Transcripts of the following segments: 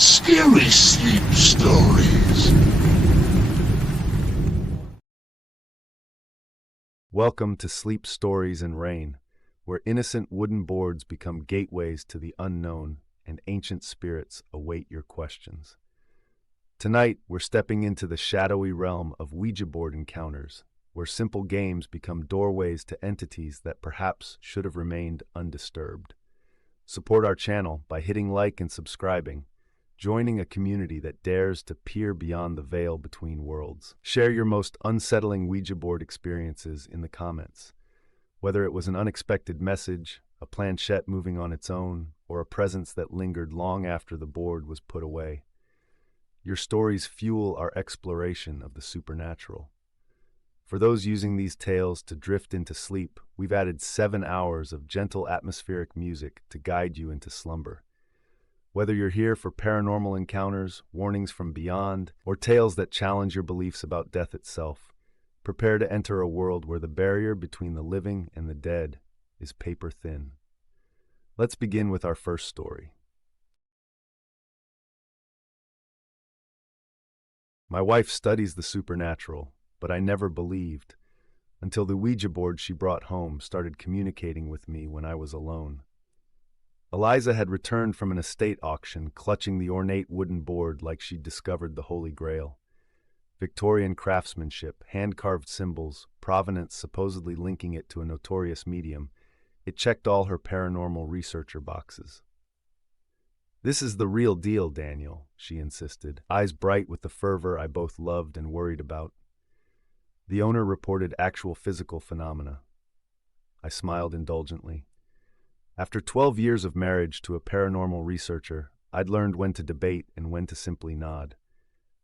Scary sleep stories. Welcome to Sleep Stories in Rain, where innocent wooden boards become gateways to the unknown and ancient spirits await your questions. Tonight, we're stepping into the shadowy realm of Ouija board encounters, where simple games become doorways to entities that perhaps should have remained undisturbed. Support our channel by hitting like and subscribing, joining a community that dares to peer beyond the veil between worlds. Share your most unsettling Ouija board experiences in the comments. Whether it was an unexpected message, a planchette moving on its own, or a presence that lingered long after the board was put away. Your stories fuel our exploration of the supernatural. For those using these tales to drift into sleep, we've added 7 hours of gentle atmospheric music to guide you into slumber. Whether you're here for paranormal encounters, warnings from beyond, or tales that challenge your beliefs about death itself, prepare to enter a world where the barrier between the living and the dead is paper thin. Let's begin with our first story. My wife studies the supernatural, but I never believed, until the Ouija board she brought home started communicating with me when I was alone. Eliza had returned from an estate auction clutching the ornate wooden board like she'd discovered the Holy Grail. Victorian craftsmanship, hand-carved symbols, provenance supposedly linking it to a notorious medium. It checked all her paranormal researcher boxes. "This is the real deal, Daniel," she insisted, eyes bright with the fervor I both loved and worried about. The owner reported actual physical phenomena. I smiled indulgently. After 12 years of marriage to a paranormal researcher, I'd learned when to debate and when to simply nod.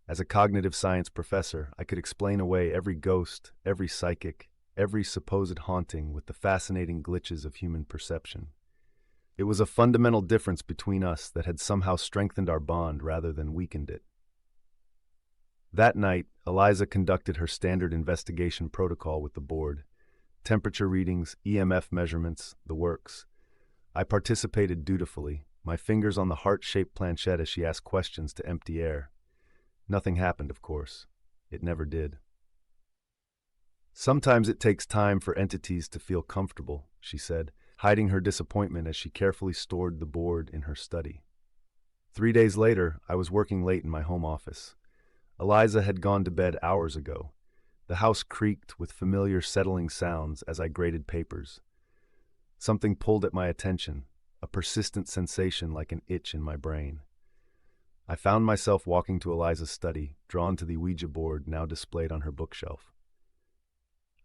As a cognitive science professor, I could explain away every ghost, every psychic, every supposed haunting with the fascinating glitches of human perception. It was a fundamental difference between us that had somehow strengthened our bond rather than weakened it. That night, Eliza conducted her standard investigation protocol with the board. Temperature readings, EMF measurements, the works. I participated dutifully, my fingers on the heart-shaped planchette as she asked questions to empty air. Nothing happened, of course. It never did. "Sometimes it takes time for entities to feel comfortable," she said, hiding her disappointment as she carefully stored the board in her study. 3 days later, I was working late in my home office. Eliza had gone to bed hours ago. The house creaked with familiar settling sounds as I graded papers. Something pulled at my attention, a persistent sensation like an itch in my brain. I found myself walking to Eliza's study, drawn to the Ouija board now displayed on her bookshelf.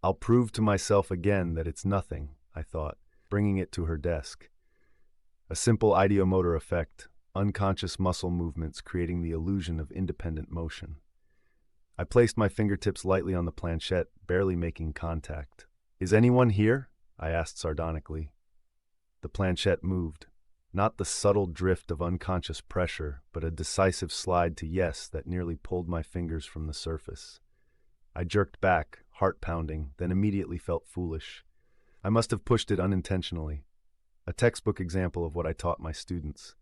"I'll prove to myself again that it's nothing," I thought, bringing it to her desk. A simple ideomotor effect, unconscious muscle movements creating the illusion of independent motion. I placed my fingertips lightly on the planchette, barely making contact. "Is anyone here?" I asked sardonically. The planchette moved, not the subtle drift of unconscious pressure, but a decisive slide to yes that nearly pulled my fingers from the surface. I jerked back, heart pounding, then immediately felt foolish. I must have pushed it unintentionally. A textbook example of what I taught my students.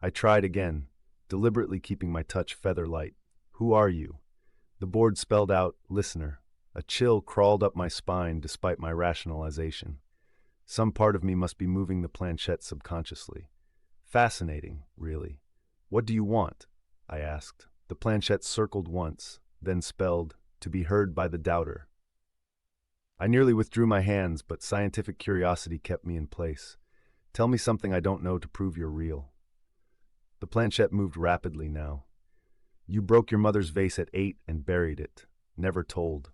I tried again, deliberately keeping my touch feather light. "Who are you?" The board spelled out, "Listener." A chill crawled up my spine despite my rationalization. Some part of me must be moving the planchette subconsciously. Fascinating, really. "What do you want?" I asked. The planchette circled once, then spelled, "To be heard by the doubter." I nearly withdrew my hands, but scientific curiosity kept me in place. "Tell me something I don't know to prove you're real." The planchette moved rapidly now. "You broke your mother's vase at 8 and buried it. Never told."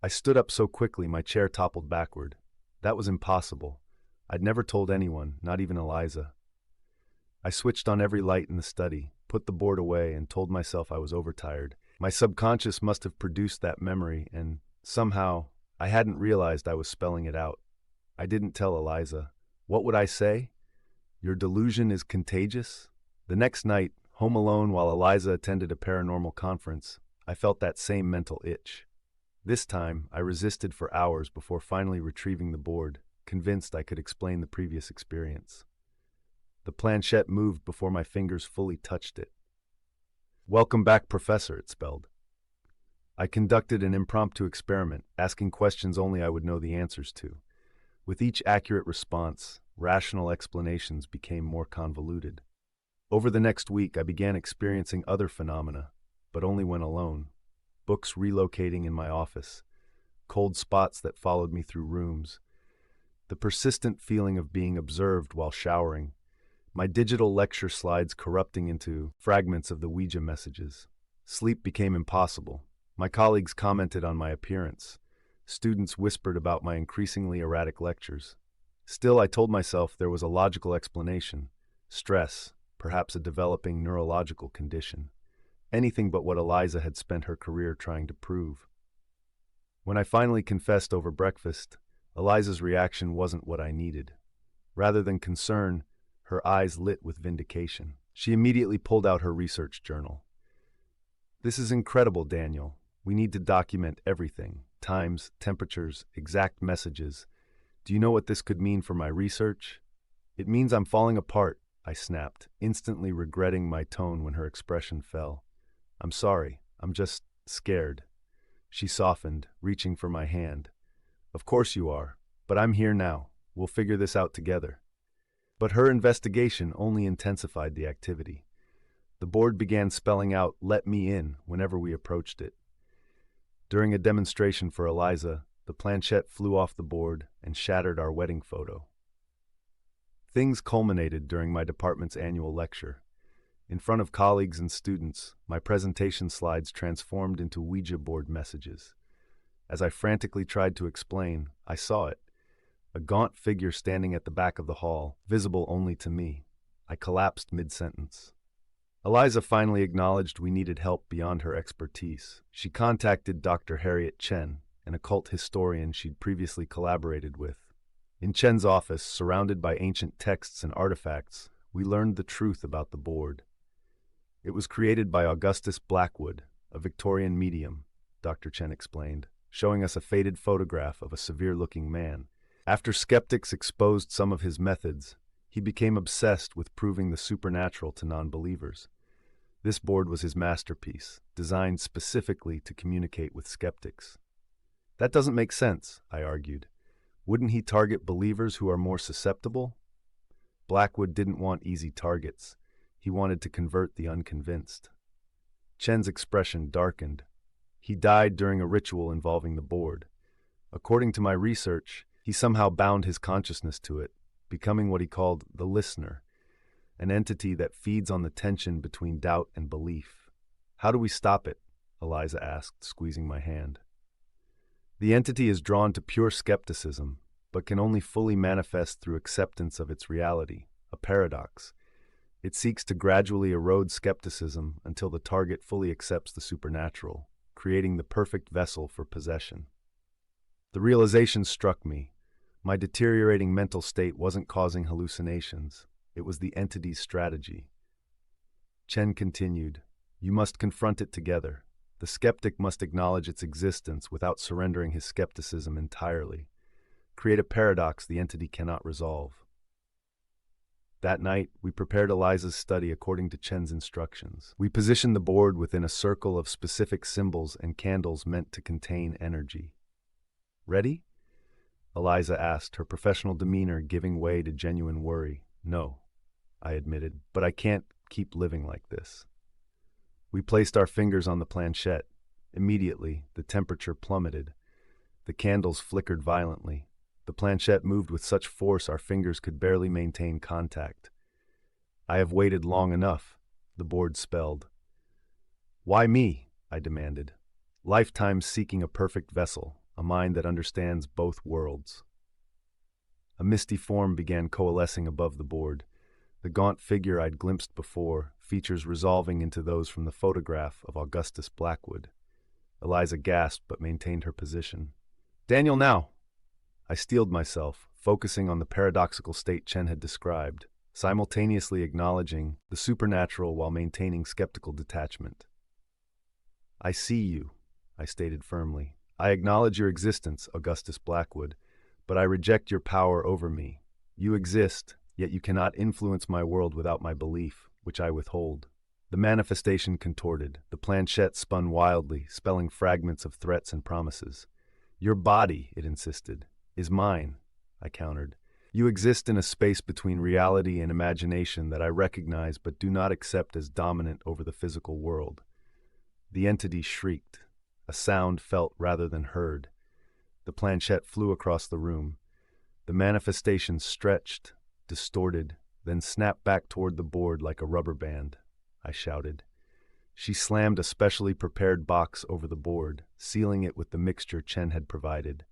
I stood up so quickly my chair toppled backward. That was impossible. I'd never told anyone, not even Eliza. I switched on every light in the study, put the board away, and told myself I was overtired. My subconscious must have produced that memory, and somehow I hadn't realized I was spelling it out. I didn't tell Eliza. What would I say? "Your delusion is contagious?" The next night, home alone while Eliza attended a paranormal conference, I felt that same mental itch. This time, I resisted for hours before finally retrieving the board, convinced I could explain the previous experience. The planchette moved before my fingers fully touched it. "Welcome back, Professor," it spelled. I conducted an impromptu experiment, asking questions only I would know the answers to. With each accurate response, rational explanations became more convoluted. Over the next week, I began experiencing other phenomena, but only when alone. Books relocating in my office, cold spots that followed me through rooms, the persistent feeling of being observed while showering, my digital lecture slides corrupting into fragments of the Ouija messages. Sleep became impossible. My colleagues commented on my appearance. Students whispered about my increasingly erratic lectures. Still, I told myself there was a logical explanation: stress, perhaps a developing neurological condition. Anything but what Eliza had spent her career trying to prove. When I finally confessed over breakfast, Eliza's reaction wasn't what I needed. Rather than concern, her eyes lit with vindication. She immediately pulled out her research journal. "This is incredible, Daniel. We need to document everything: times, temperatures, exact messages. Do you know what this could mean for my research?" "It means I'm falling apart," I snapped, instantly regretting my tone when her expression fell. "I'm sorry. I'm just scared." She softened, reaching for my hand. "Of course you are, but I'm here now. We'll figure this out together." But her investigation only intensified the activity. The board began spelling out "let me in" whenever we approached it. During a demonstration for Eliza, the planchette flew off the board and shattered our wedding photo. Things culminated during my department's annual lecture. In front of colleagues and students, my presentation slides transformed into Ouija board messages. As I frantically tried to explain, I saw it: a gaunt figure standing at the back of the hall, visible only to me. I collapsed mid-sentence. Eliza finally acknowledged we needed help beyond her expertise. She contacted Dr. Harriet Chen, an occult historian she'd previously collaborated with. In Chen's office, surrounded by ancient texts and artifacts, we learned the truth about the board. It was created by Augustus Blackwood, a Victorian medium, Dr. Chen explained, showing us a faded photograph of a severe-looking man. After skeptics exposed some of his methods, he became obsessed with proving the supernatural to non-believers. This board was his masterpiece, designed specifically to communicate with skeptics. "That doesn't make sense," I argued. "Wouldn't he target believers who are more susceptible?" Blackwood didn't want easy targets. He wanted to convert the unconvinced. Chen's expression darkened. "He died during a ritual involving the board. According to my research, he somehow bound his consciousness to it, becoming what he called the listener, an entity that feeds on the tension between doubt and belief." "How do we stop it?" Eliza asked, squeezing my hand. "The entity is drawn to pure skepticism, but can only fully manifest through acceptance of its reality, a paradox. It seeks to gradually erode skepticism until the target fully accepts the supernatural, creating the perfect vessel for possession." The realization struck me. My deteriorating mental state wasn't causing hallucinations. It was the entity's strategy. Chen continued, "You must confront it together. The skeptic must acknowledge its existence without surrendering his skepticism entirely. Create a paradox the entity cannot resolve." That night, we prepared Eliza's study according to Chen's instructions. We positioned the board within a circle of specific symbols and candles meant to contain energy. "Ready?" Eliza asked, her professional demeanor giving way to genuine worry. "No," I admitted, "but I can't keep living like this." We placed our fingers on the planchette. Immediately, the temperature plummeted. The candles flickered violently. The planchette moved with such force our fingers could barely maintain contact. "I have waited long enough," the board spelled. "Why me?" I demanded. "Lifetimes seeking a perfect vessel, a mind that understands both worlds." A misty form began coalescing above the board. The gaunt figure I'd glimpsed before, features resolving into those from the photograph of Augustus Blackwood. Eliza gasped but maintained her position. "Daniel, now!" I steeled myself, focusing on the paradoxical state Chen had described, simultaneously acknowledging the supernatural while maintaining skeptical detachment. "I see you," I stated firmly. "I acknowledge your existence, Augustus Blackwood, but I reject your power over me. You exist, Yet you cannot influence my world without my belief, which I withhold. The manifestation contorted. The planchette spun wildly, spelling fragments of threats and promises. Your body, it insisted, is mine, I countered. You exist in a space between reality and imagination that I recognize but do not accept as dominant over the physical world. The entity shrieked, a sound felt rather than heard. The planchette flew across the room. The manifestation stretched, distorted, then snapped back toward the board like a rubber band, I shouted. She slammed a specially prepared box over the board, sealing it with the mixture Chen had provided.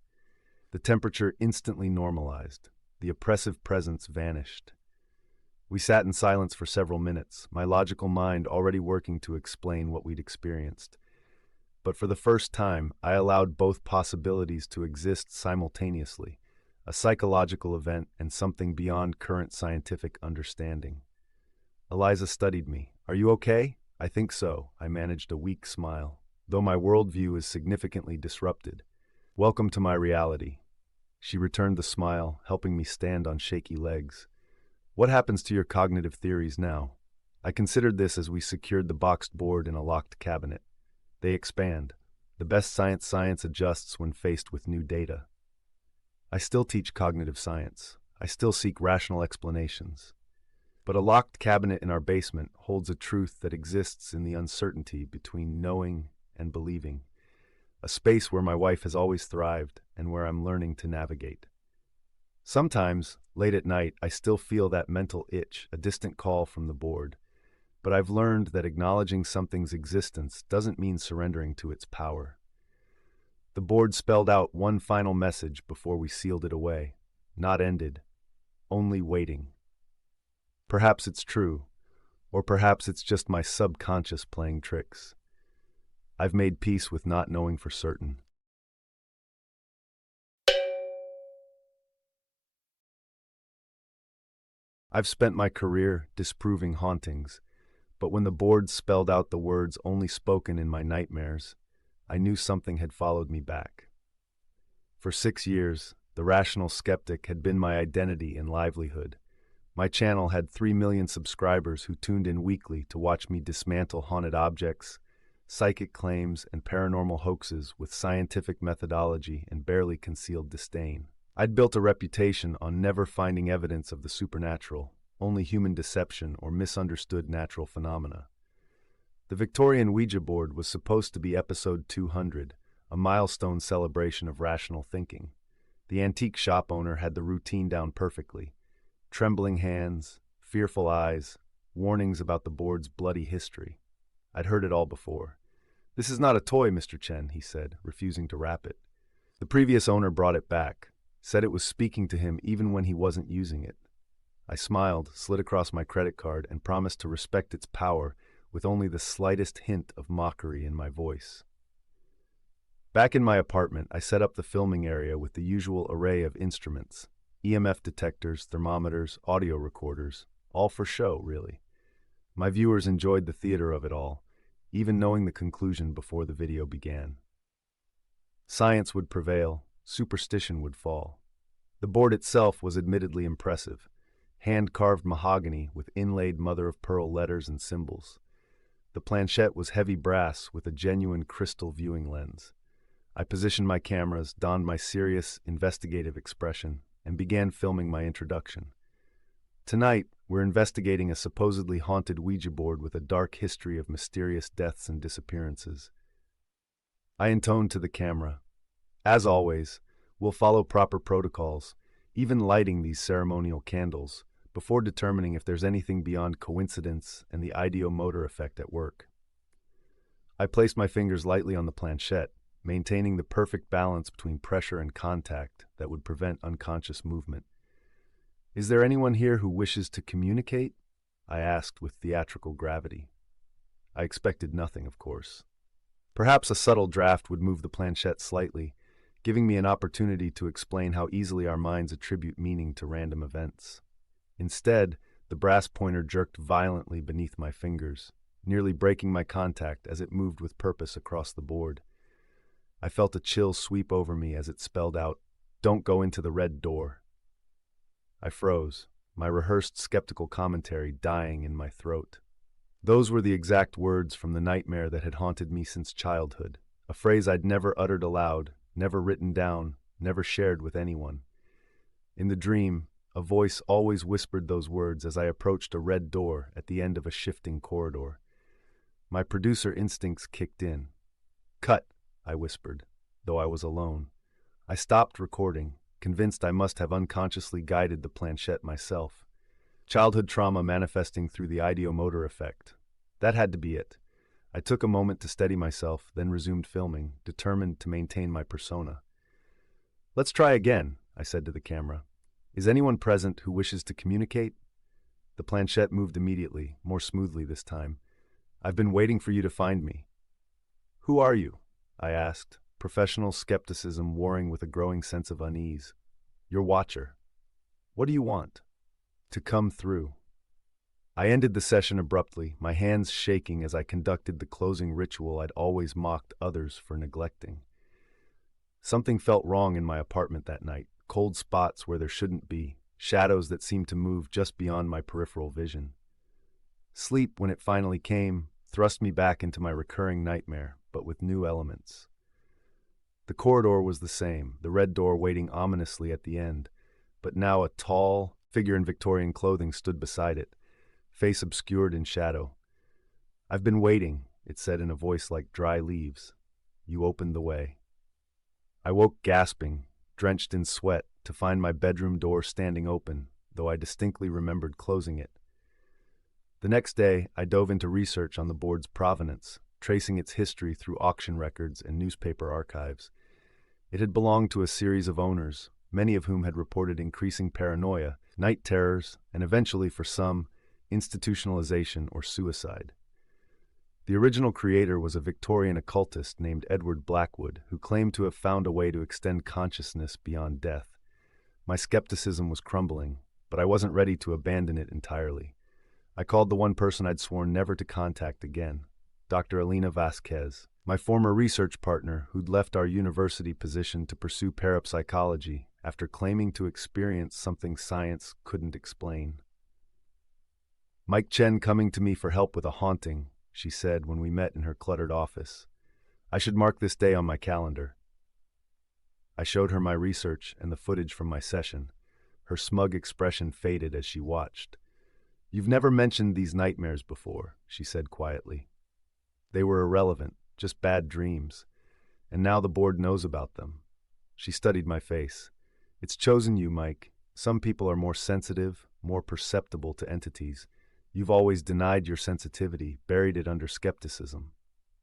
The temperature instantly normalized. The oppressive presence vanished. We sat in silence for several minutes, my logical mind already working to explain what we'd experienced. But for the first time, I allowed both possibilities to exist simultaneously, a psychological event and something beyond current scientific understanding. Eliza studied me. Are you okay? I think so. I managed a weak smile, though my worldview is significantly disrupted. Welcome to my reality. She returned the smile, helping me stand on shaky legs. What happens to your cognitive theories now? I considered this as we secured the boxed board in a locked cabinet. They expand. The best science adjusts when faced with new data. I still teach cognitive science. I still seek rational explanations. But a locked cabinet in our basement holds a truth that exists in the uncertainty between knowing and believing. A space where my wife has always thrived and where I'm learning to navigate. Sometimes, late at night, I still feel that mental itch, a distant call from the board. But I've learned that acknowledging something's existence doesn't mean surrendering to its power. The board spelled out one final message before we sealed it away. Not ended, only waiting. Perhaps it's true, or perhaps it's just my subconscious playing tricks. I've made peace with not knowing for certain. I've spent my career disproving hauntings, but when the board spelled out the words only spoken in my nightmares, I knew something had followed me back. For 6 years, the rational skeptic had been my identity and livelihood. My channel had 3 million subscribers who tuned in weekly to watch me dismantle haunted objects, psychic claims, and paranormal hoaxes with scientific methodology and barely concealed disdain. I'd built a reputation on never finding evidence of the supernatural, only human deception or misunderstood natural phenomena. The Victorian Ouija board was supposed to be episode 200, a milestone celebration of rational thinking. The antique shop owner had the routine down perfectly. Trembling hands, fearful eyes, warnings about the board's bloody history. I'd heard it all before. This is not a toy, Mr. Chen, he said, refusing to wrap it. The previous owner brought it back, said it was speaking to him even when he wasn't using it. I smiled, slid across my credit card, and promised to respect its power with only the slightest hint of mockery in my voice. Back in my apartment, I set up the filming area with the usual array of instruments, EMF detectors, thermometers, audio recorders, all for show, really. My viewers enjoyed the theater of it all, even knowing the conclusion before the video began. Science would prevail, superstition would fall. The board itself was admittedly impressive, hand-carved mahogany with inlaid mother-of-pearl letters and symbols. The planchette was heavy brass with a genuine crystal viewing lens. I positioned my cameras, donned my serious, investigative expression, and began filming my introduction. Tonight, we're investigating a supposedly haunted Ouija board with a dark history of mysterious deaths and disappearances. I intoned to the camera. As always, we'll follow proper protocols, even lighting these ceremonial candles, before determining if there's anything beyond coincidence and the ideomotor effect at work. I placed my fingers lightly on the planchette, maintaining the perfect balance between pressure and contact that would prevent unconscious movement. Is there anyone here who wishes to communicate? I asked with theatrical gravity. I expected nothing, of course. Perhaps a subtle draft would move the planchette slightly, giving me an opportunity to explain how easily our minds attribute meaning to random events. Instead, the brass pointer jerked violently beneath my fingers, nearly breaking my contact as it moved with purpose across the board. I felt a chill sweep over me as it spelled out, "Don't go into the red door." I froze, my rehearsed skeptical commentary dying in my throat. Those were the exact words from the nightmare that had haunted me since childhood, a phrase I'd never uttered aloud, never written down, never shared with anyone. In the dream, a voice always whispered those words as I approached a red door at the end of a shifting corridor. My producer instincts kicked in. "Cut," I whispered, though I was alone. I stopped recording, convinced I must have unconsciously guided the planchette myself. Childhood trauma manifesting through the ideomotor effect. That had to be it. I took a moment to steady myself, then resumed filming, determined to maintain my persona. "Let's try again," I said to the camera. "Is anyone present who wishes to communicate?" The planchette moved immediately, more smoothly this time. "I've been waiting for you to find me." "Who are you?" I asked, professional skepticism warring with a growing sense of unease. "Your watcher." "What do you want?" "To come through." I ended the session abruptly, my hands shaking as I conducted the closing ritual I'd always mocked others for neglecting. Something felt wrong in my apartment that night, cold spots where there shouldn't be, shadows that seemed to move just beyond my peripheral vision. Sleep, when it finally came, thrust me back into my recurring nightmare, but with new elements. The corridor was the same, the red door waiting ominously at the end, but now a tall figure in Victorian clothing stood beside it, face obscured in shadow. "I've been waiting," it said in a voice like dry leaves. "You opened the way." I woke gasping, drenched in sweat, to find my bedroom door standing open, though I distinctly remembered closing it. The next day, I dove into research on the board's provenance, tracing its history through auction records and newspaper archives. It had belonged to a series of owners, many of whom had reported increasing paranoia, night terrors, and eventually, for some, institutionalization or suicide. The original creator was a Victorian occultist named Edward Blackwood, who claimed to have found a way to extend consciousness beyond death. My skepticism was crumbling, but I wasn't ready to abandon it entirely. I called the one person I'd sworn never to contact again, Dr. Elena Vasquez, my former research partner who'd left our university position to pursue parapsychology after claiming to experience something science couldn't explain. "Mike Chen coming to me for help with a haunting," she said when we met in her cluttered office. "I should mark this day on my calendar." I showed her my research and the footage from my session. Her smug expression faded as she watched. "You've never mentioned these nightmares before," she said quietly. "They were irrelevant, just bad dreams. And now the board knows about them." She studied my face. "It's chosen you, Mike. Some people are more sensitive, more perceptible to entities. You've always denied your sensitivity, buried it under skepticism.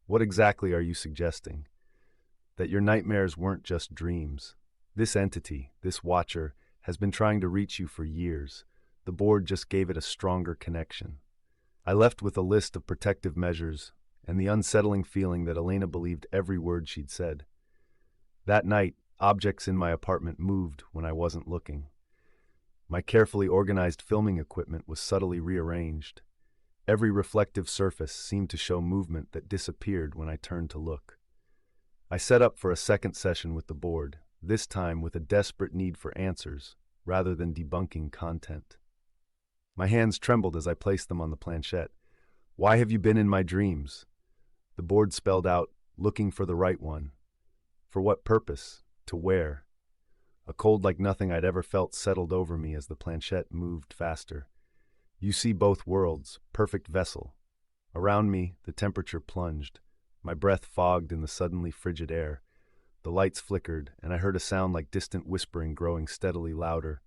What exactly are you suggesting? That your nightmares weren't just dreams. This entity, this watcher, has been trying to reach you for years. The board just gave it a stronger connection." I left with a list of protective measures and the unsettling feeling that Elena believed every word she'd said. That night, objects in my apartment moved when I wasn't looking. My carefully organized filming equipment was subtly rearranged. Every reflective surface seemed to show movement that disappeared when I turned to look. I set up for a second session with the board, this time with a desperate need for answers, rather than debunking content. My hands trembled as I placed them on the planchette. "Why have you been in my dreams?" The board spelled out, "Looking for the right one." For what purpose? To where? A cold like nothing I'd ever felt settled over me as the planchette moved faster. "You see both worlds, perfect vessel." Around me, the temperature plunged. My breath fogged in the suddenly frigid air. The lights flickered, and I heard a sound like distant whispering growing steadily louder.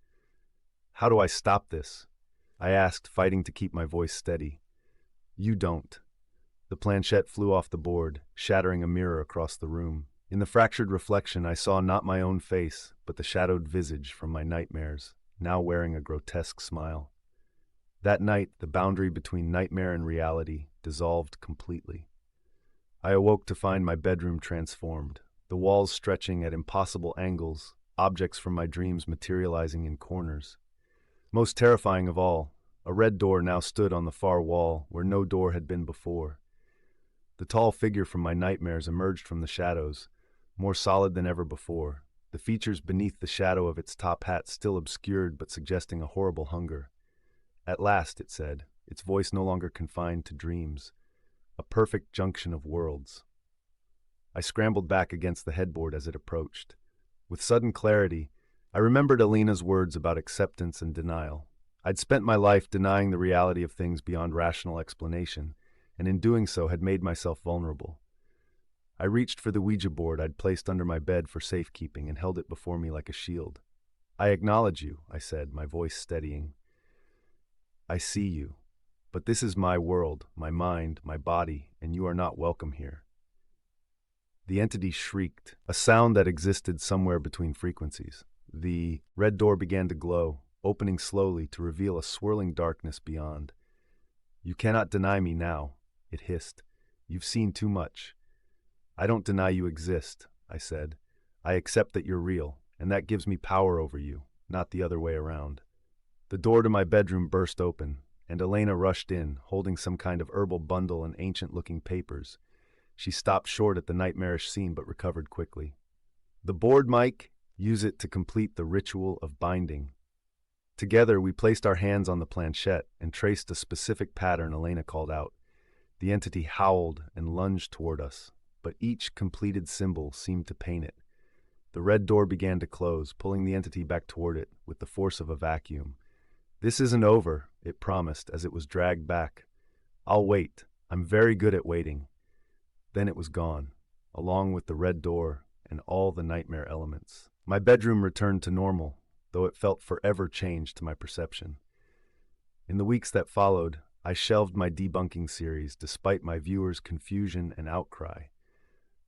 "How do I stop this?" I asked, fighting to keep my voice steady. "You don't." The planchette flew off the board, shattering a mirror across the room. In the fractured reflection, I saw not my own face, but the shadowed visage from my nightmares, now wearing a grotesque smile. That night, the boundary between nightmare and reality dissolved completely. I awoke to find my bedroom transformed, the walls stretching at impossible angles, objects from my dreams materializing in corners. Most terrifying of all, a red door now stood on the far wall where no door had been before. The tall figure from my nightmares emerged from the shadows, more solid than ever before, the features beneath the shadow of its top hat still obscured but suggesting a horrible hunger. At last, it said, its voice no longer confined to dreams. A perfect junction of worlds. I scrambled back against the headboard as it approached. With sudden clarity, I remembered Alina's words about acceptance and denial. I'd spent my life denying the reality of things beyond rational explanation, and in doing so had made myself vulnerable. I reached for the Ouija board I'd placed under my bed for safekeeping and held it before me like a shield. "I acknowledge you," I said, my voice steadying. "I see you. But this is my world, my mind, my body, and you are not welcome here." The entity shrieked, a sound that existed somewhere between frequencies. The red door began to glow, opening slowly to reveal a swirling darkness beyond. "You cannot deny me now," it hissed. "You've seen too much." "I don't deny you exist," I said. "I accept that you're real, and that gives me power over you, not the other way around." The door to my bedroom burst open, and Elena rushed in, holding some kind of herbal bundle and ancient-looking papers. She stopped short at the nightmarish scene but recovered quickly. "The board, Mike. Use it to complete the ritual of binding." Together, we placed our hands on the planchette and traced a specific pattern Elena called out. The entity howled and lunged toward us, but each completed symbol seemed to pain it. The red door began to close, pulling the entity back toward it with the force of a vacuum. "This isn't over," it promised as it was dragged back. "I'll wait. I'm very good at waiting." Then it was gone, along with the red door and all the nightmare elements. My bedroom returned to normal, though it felt forever changed to my perception. In the weeks that followed, I shelved my debunking series despite my viewers' confusion and outcry.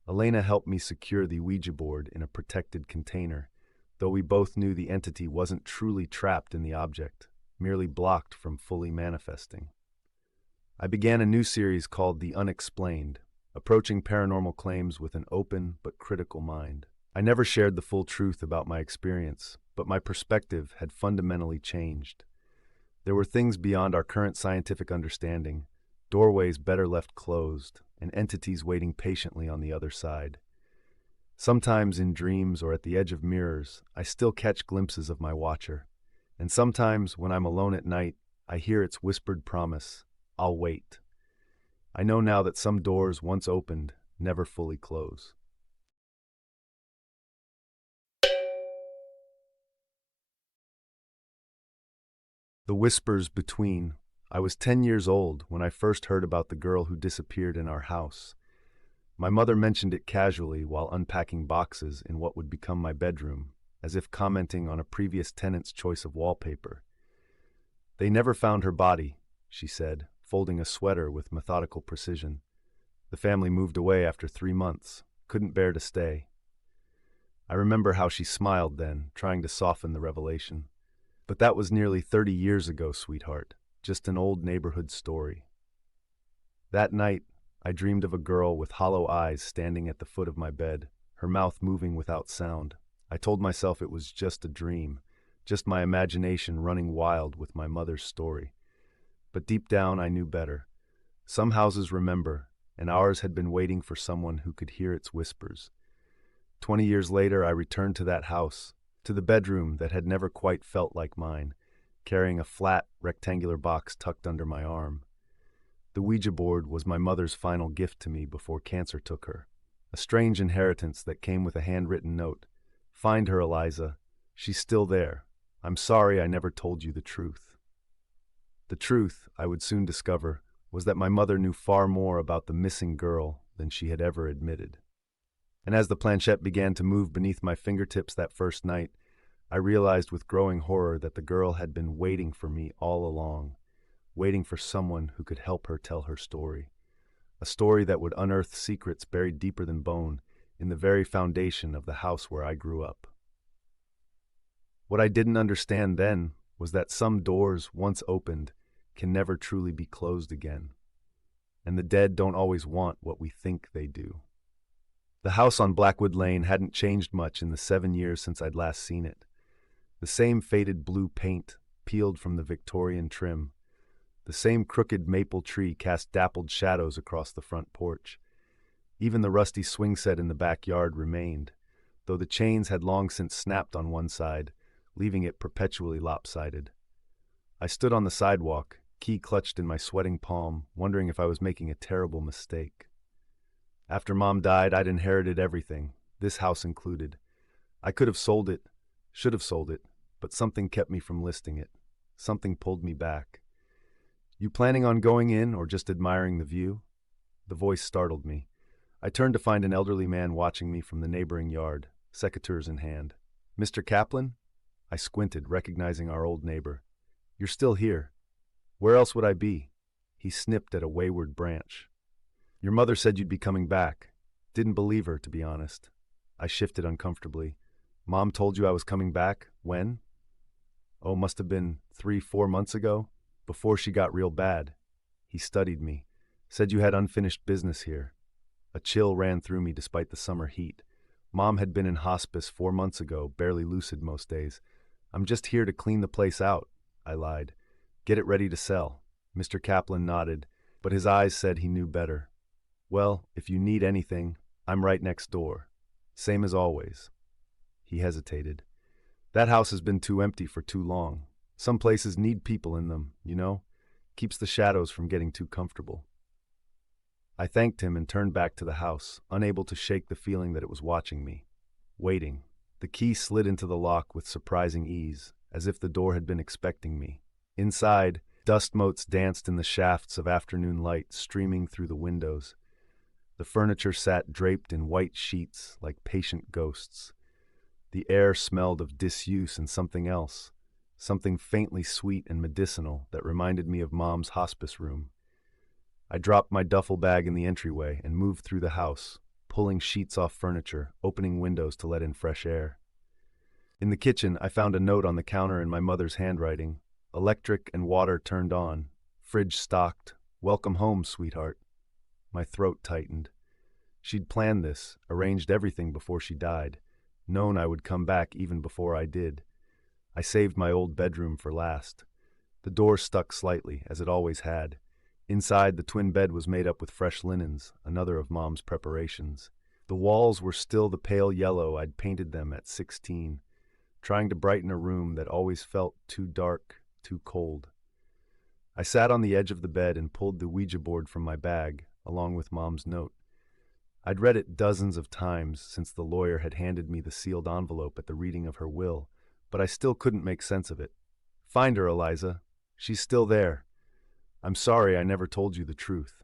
Elena helped me secure the Ouija board in a protected container, though we both knew the entity wasn't truly trapped in the object, merely blocked from fully manifesting. I began a new series called The Unexplained, approaching paranormal claims with an open but critical mind. I never shared the full truth about my experience, but my perspective had fundamentally changed. There were things beyond our current scientific understanding, doorways better left closed, and entities waiting patiently on the other side. Sometimes in dreams or at the edge of mirrors, I still catch glimpses of my watcher. And sometimes, when I'm alone at night, I hear its whispered promise, "I'll wait." I know now that some doors, once opened, never fully close. The whispers between. I was 10 years old when I first heard about the girl who disappeared in our house. My mother mentioned it casually while unpacking boxes in what would become my bedroom, as if commenting on a previous tenant's choice of wallpaper. "They never found her body," she said, folding a sweater with methodical precision. "The family moved away after 3 months, couldn't bear to stay." I remember how she smiled then, trying to soften the revelation. "But that was nearly 30 years ago, sweetheart. Just an old neighborhood story." That night, I dreamed of a girl with hollow eyes standing at the foot of my bed, her mouth moving without sound. I told myself it was just a dream, just my imagination running wild with my mother's story. But deep down, I knew better. Some houses remember, and ours had been waiting for someone who could hear its whispers. 20 years later, I returned to that house, to the bedroom that had never quite felt like mine, carrying a flat, rectangular box tucked under my arm. The Ouija board was my mother's final gift to me before cancer took her, a strange inheritance that came with a handwritten note. "Find her, Eliza. She's still there. I'm sorry I never told you the truth." The truth, I would soon discover, was that my mother knew far more about the missing girl than she had ever admitted. And as the planchette began to move beneath my fingertips that first night, I realized with growing horror that the girl had been waiting for me all along, waiting for someone who could help her tell her story. A story that would unearth secrets buried deeper than bone in the very foundation of the house where I grew up. What I didn't understand then was that some doors, once opened, can never truly be closed again. And the dead don't always want what we think they do. The house on Blackwood Lane hadn't changed much in the 7 years since I'd last seen it. The same faded blue paint peeled from the Victorian trim. The same crooked maple tree cast dappled shadows across the front porch. Even the rusty swing set in the backyard remained, though the chains had long since snapped on one side, leaving it perpetually lopsided. I stood on the sidewalk, key clutched in my sweating palm, wondering if I was making a terrible mistake. After Mom died, I'd inherited everything, this house included. I could have sold it, should have sold it, but something kept me from listing it. Something pulled me back. You planning on going in or just admiring the view? The voice startled me. I turned to find an elderly man watching me from the neighboring yard, secateurs in hand. Mr. Kaplan? I squinted, recognizing our old neighbor. You're still here. Where else would I be? He snipped at a wayward branch. Your mother said you'd be coming back. Didn't believe her, to be honest. I shifted uncomfortably. Mom told you I was coming back? When? Oh, must have been 3-4 months ago, before she got real bad. He studied me. Said you had unfinished business here. A chill ran through me despite the summer heat. Mom had been in hospice 4 months ago, barely lucid most days. I'm just here to clean the place out, I lied. Get it ready to sell. Mr. Kaplan nodded, but his eyes said he knew better. Well, if you need anything, I'm right next door. Same as always. He hesitated. That house has been too empty for too long. Some places need people in them, you know? Keeps the shadows from getting too comfortable. I thanked him and turned back to the house, unable to shake the feeling that it was watching me. Waiting. The key slid into the lock with surprising ease, as if the door had been expecting me. Inside, dust motes danced in the shafts of afternoon light streaming through the windows. The furniture sat draped in white sheets like patient ghosts. The air smelled of disuse and something else, something faintly sweet and medicinal that reminded me of Mom's hospice room. I dropped my duffel bag in the entryway and moved through the house, pulling sheets off furniture, opening windows to let in fresh air. In the kitchen, I found a note on the counter in my mother's handwriting. Electric and water turned on. Fridge stocked. Welcome home, sweetheart. My throat tightened. She'd planned this, arranged everything before she died, known I would come back even before I did. I saved my old bedroom for last. The door stuck slightly, as it always had. Inside, the twin bed was made up with fresh linens, another of Mom's preparations. The walls were still the pale yellow I'd painted them at 16, trying to brighten a room that always felt too dark, too cold. I sat on the edge of the bed and pulled the Ouija board from my bag, along with Mom's note. I'd read it dozens of times since the lawyer had handed me the sealed envelope at the reading of her will, but I still couldn't make sense of it. Find her, Eliza. She's still there. I'm sorry I never told you the truth.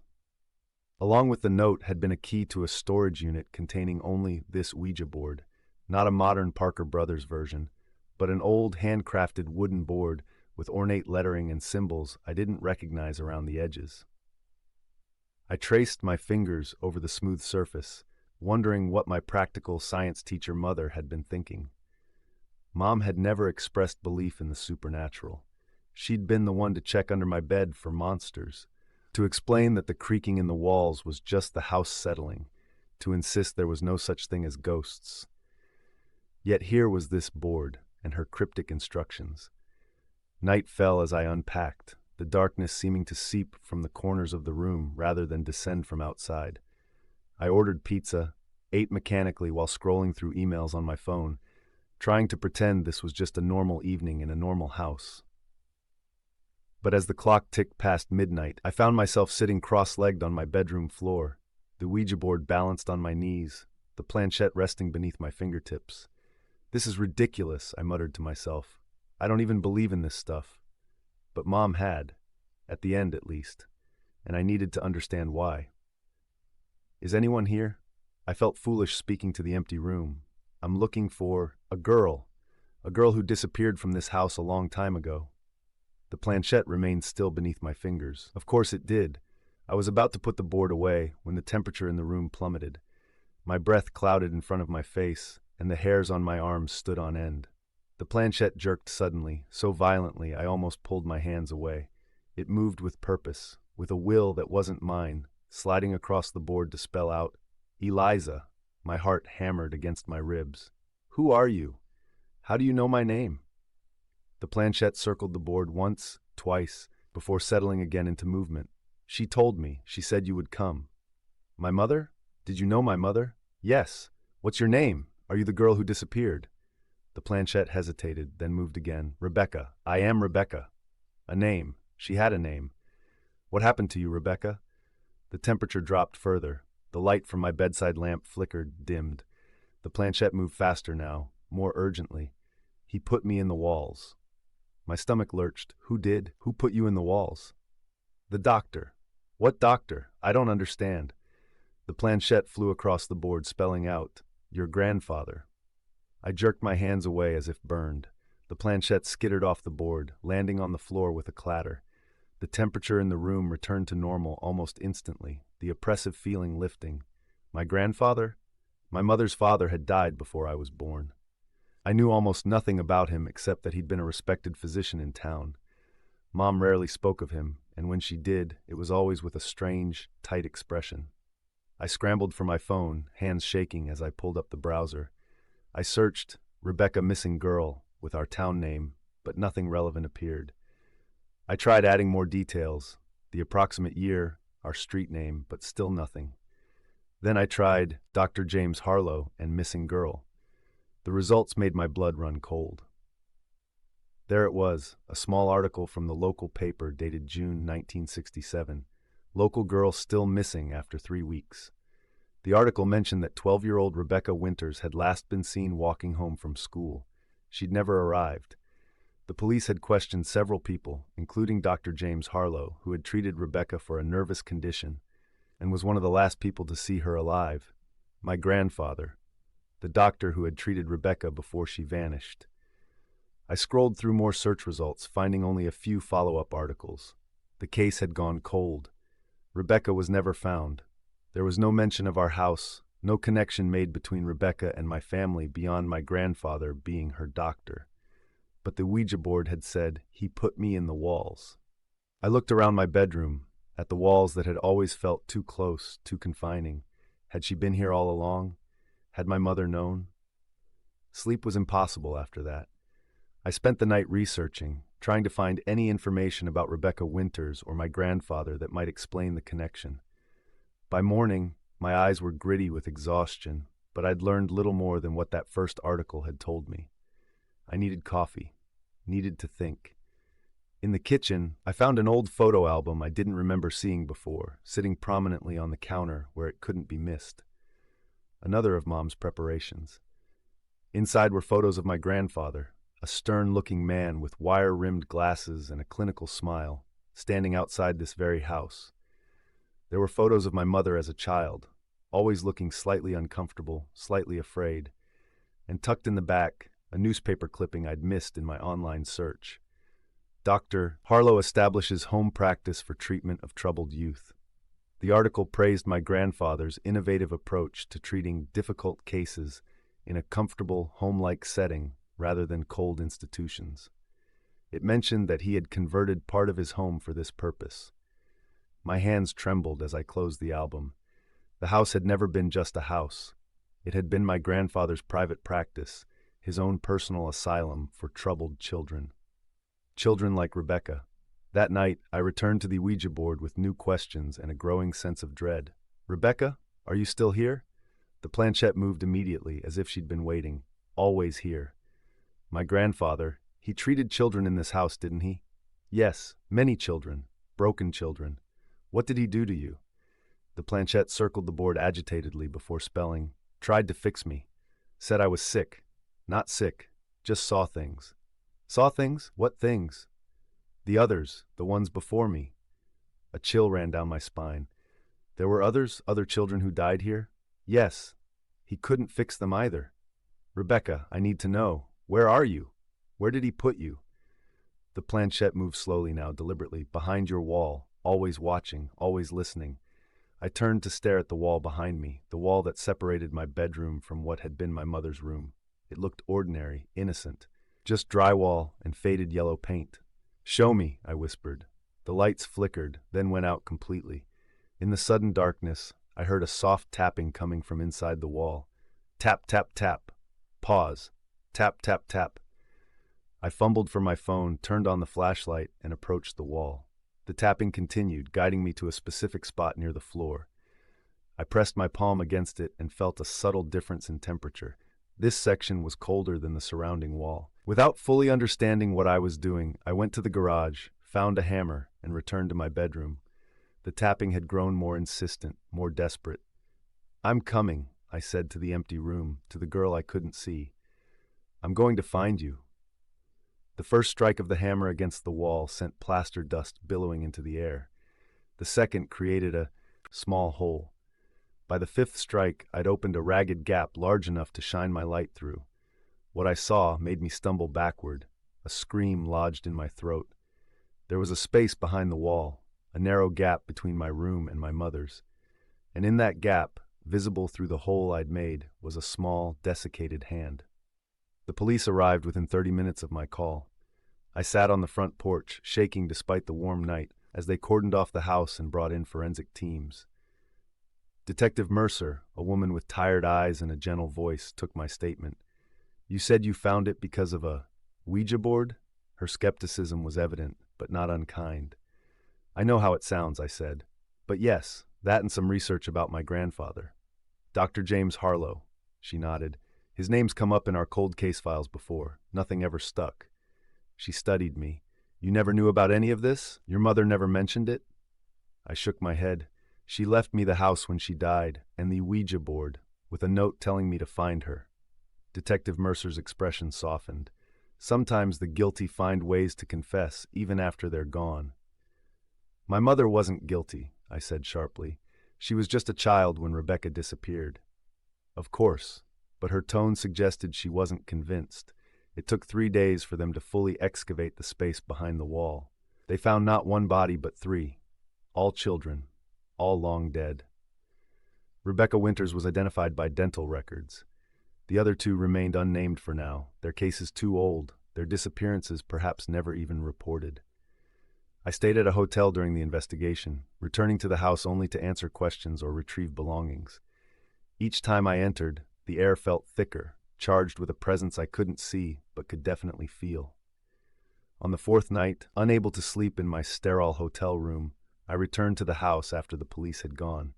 Along with the note had been a key to a storage unit containing only this Ouija board, not a modern Parker Brothers version, but an old handcrafted wooden board with ornate lettering and symbols I didn't recognize around the edges. I traced my fingers over the smooth surface, wondering what my practical science teacher mother had been thinking. Mom had never expressed belief in the supernatural. She'd been the one to check under my bed for monsters, to explain that the creaking in the walls was just the house settling, to insist there was no such thing as ghosts. Yet here was this board and her cryptic instructions. Night fell as I unpacked, the darkness seeming to seep from the corners of the room rather than descend from outside. I ordered pizza, ate mechanically while scrolling through emails on my phone, trying to pretend this was just a normal evening in a normal house. But as the clock ticked past midnight, I found myself sitting cross-legged on my bedroom floor, the Ouija board balanced on my knees, the planchette resting beneath my fingertips. This is ridiculous, I muttered to myself. I don't even believe in this stuff. But Mom had, at the end at least, and I needed to understand why. Is anyone here? I felt foolish speaking to the empty room. I'm looking for a girl who disappeared from this house a long time ago. The planchette remained still beneath my fingers. Of course it did. I was about to put the board away when the temperature in the room plummeted. My breath clouded in front of my face, and the hairs on my arms stood on end. The planchette jerked suddenly, so violently I almost pulled my hands away. It moved with purpose, with a will that wasn't mine, sliding across the board to spell out, Eliza. My heart hammered against my ribs. Who are you? How do you know my name? The planchette circled the board once, twice, before settling again into movement. She told me. She said you would come. My mother? Did you know my mother? Yes. What's your name? Are you the girl who disappeared? The planchette hesitated, then moved again. Rebecca. I am Rebecca. A name. She had a name. What happened to you, Rebecca? The temperature dropped further. The light from my bedside lamp flickered, dimmed. The planchette moved faster now, more urgently. He put me in the walls. My stomach lurched. Who did? Who put you in the walls? The doctor. What doctor? I don't understand. The planchette flew across the board, spelling out, your grandfather. I jerked my hands away as if burned. The planchette skittered off the board, landing on the floor with a clatter. The temperature in the room returned to normal almost instantly, the oppressive feeling lifting. My grandfather? My mother's father had died before I was born. I knew almost nothing about him except that he'd been a respected physician in town. Mom rarely spoke of him, and when she did, it was always with a strange, tight expression. I scrambled for my phone, hands shaking as I pulled up the browser. I searched Rebecca missing girl with our town name, but nothing relevant appeared. I tried adding more details, the approximate year, our street name, but still nothing. Then I tried Dr. James Harlow and missing girl. The results made my blood run cold. There it was, a small article from the local paper dated June 1967. Local girl still missing after 3 weeks. The article mentioned that 12-year-old Rebecca Winters had last been seen walking home from school. She'd never arrived. The police had questioned several people, including Dr. James Harlow, who had treated Rebecca for a nervous condition and was one of the last people to see her alive. My grandfather, the doctor who had treated Rebecca before she vanished. I scrolled through more search results, finding only a few follow-up articles. The case had gone cold. Rebecca was never found. There was no mention of our house, no connection made between Rebecca and my family beyond my grandfather being her doctor. But the Ouija board had said, he put me in the walls. I looked around my bedroom, at the walls that had always felt too close, too confining. Had she been here all along? Had my mother known? Sleep was impossible after that. I spent the night researching, trying to find any information about Rebecca Winters or my grandfather that might explain the connection. By morning, my eyes were gritty with exhaustion, but I'd learned little more than what that first article had told me. I needed coffee, needed to think. In the kitchen, I found an old photo album I didn't remember seeing before, sitting prominently on the counter where it couldn't be missed. Another of Mom's preparations. Inside were photos of my grandfather, a stern-looking man with wire-rimmed glasses and a clinical smile, standing outside this very house. There were photos of my mother as a child, always looking slightly uncomfortable, slightly afraid, and tucked in the back, a newspaper clipping I'd missed in my online search. Dr. Harlow establishes home practice for treatment of troubled youth. The article praised my grandfather's innovative approach to treating difficult cases in a comfortable, home-like setting rather than cold institutions. It mentioned that he had converted part of his home for this purpose. My hands trembled as I closed the album. The house had never been just a house. It had been my grandfather's private practice, his own personal asylum for troubled children. Children like Rebecca. That night, I returned to the Ouija board with new questions and a growing sense of dread. Rebecca, are you still here? The planchette moved immediately, as if she'd been waiting. Always here. My grandfather, he treated children in this house, didn't he? Yes, many children, broken children. What did he do to you? The planchette circled the board agitatedly before spelling, tried to fix me. Said I was sick. Not sick, just saw things. Saw things? What things? The others, the ones before me. A chill ran down my spine. There were others, other children who died here? Yes. He couldn't fix them either. Rebecca, I need to know. Where are you? Where did he put you? The planchette moved slowly now, deliberately, behind your wall, always watching, always listening. I turned to stare at the wall behind me, the wall that separated my bedroom from what had been my mother's room. It looked ordinary, innocent, just drywall and faded yellow paint. Show me, I whispered. The lights flickered, then went out completely. In the sudden darkness, I heard a soft tapping coming from inside the wall. Tap, tap, tap. Pause. Tap, tap, tap. I fumbled for my phone, turned on the flashlight, and approached the wall. The tapping continued, guiding me to a specific spot near the floor. I pressed my palm against it and felt a subtle difference in temperature. This section was colder than the surrounding wall. Without fully understanding what I was doing, I went to the garage, found a hammer, and returned to my bedroom. The tapping had grown more insistent, more desperate. "I'm coming," I said to the empty room, to the girl I couldn't see. "I'm going to find you." The first strike of the hammer against the wall sent plaster dust billowing into the air. The second created a small hole. By the fifth strike, I'd opened a ragged gap large enough to shine my light through. What I saw made me stumble backward. A scream lodged in my throat. There was a space behind the wall, a narrow gap between my room and my mother's. And in that gap, visible through the hole I'd made, was a small, desiccated hand. The police arrived within 30 minutes of my call. I sat on the front porch, shaking despite the warm night, as they cordoned off the house and brought in forensic teams. Detective Mercer, a woman with tired eyes and a gentle voice, took my statement. "You said you found it because of a Ouija board?" Her skepticism was evident, but not unkind. "I know how it sounds," I said. "But yes, that and some research about my grandfather." "Dr. James Harlow," she nodded. "His name's come up in our cold case files before. Nothing ever stuck." She studied me. "You never knew about any of this? Your mother never mentioned it?" I shook my head. "She left me the house when she died, and the Ouija board, with a note telling me to find her." Detective Mercer's expression softened. "Sometimes the guilty find ways to confess, even after they're gone." "My mother wasn't guilty," I said sharply. "She was just a child when Rebecca disappeared." "Of course," but her tone suggested she wasn't convinced. It took 3 days for them to fully excavate the space behind the wall. They found not one body but 3. All children. All long dead. Rebecca Winters was identified by dental records. The other 2 remained unnamed for now, their cases too old, their disappearances perhaps never even reported. I stayed at a hotel during the investigation, returning to the house only to answer questions or retrieve belongings. Each time I entered, the air felt thicker, charged with a presence I couldn't see but could definitely feel. On the 4th night, unable to sleep in my sterile hotel room, I returned to the house after the police had gone.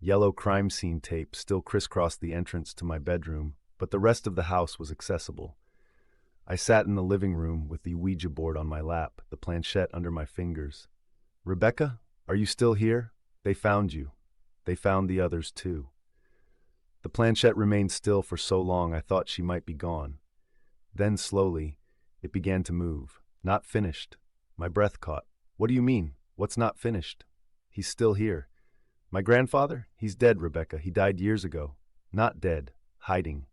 Yellow crime scene tape still crisscrossed the entrance to my bedroom, but the rest of the house was accessible. I sat in the living room with the Ouija board on my lap, the planchette under my fingers. "Rebecca, are you still here? They found you. They found the others too." The planchette remained still for so long I thought she might be gone. Then slowly, it began to move. "Not finished." My breath caught. "What do you mean? What's not finished?" "He's still here." "My grandfather? He's dead, Rebecca. He died years ago." "Not dead. Hiding."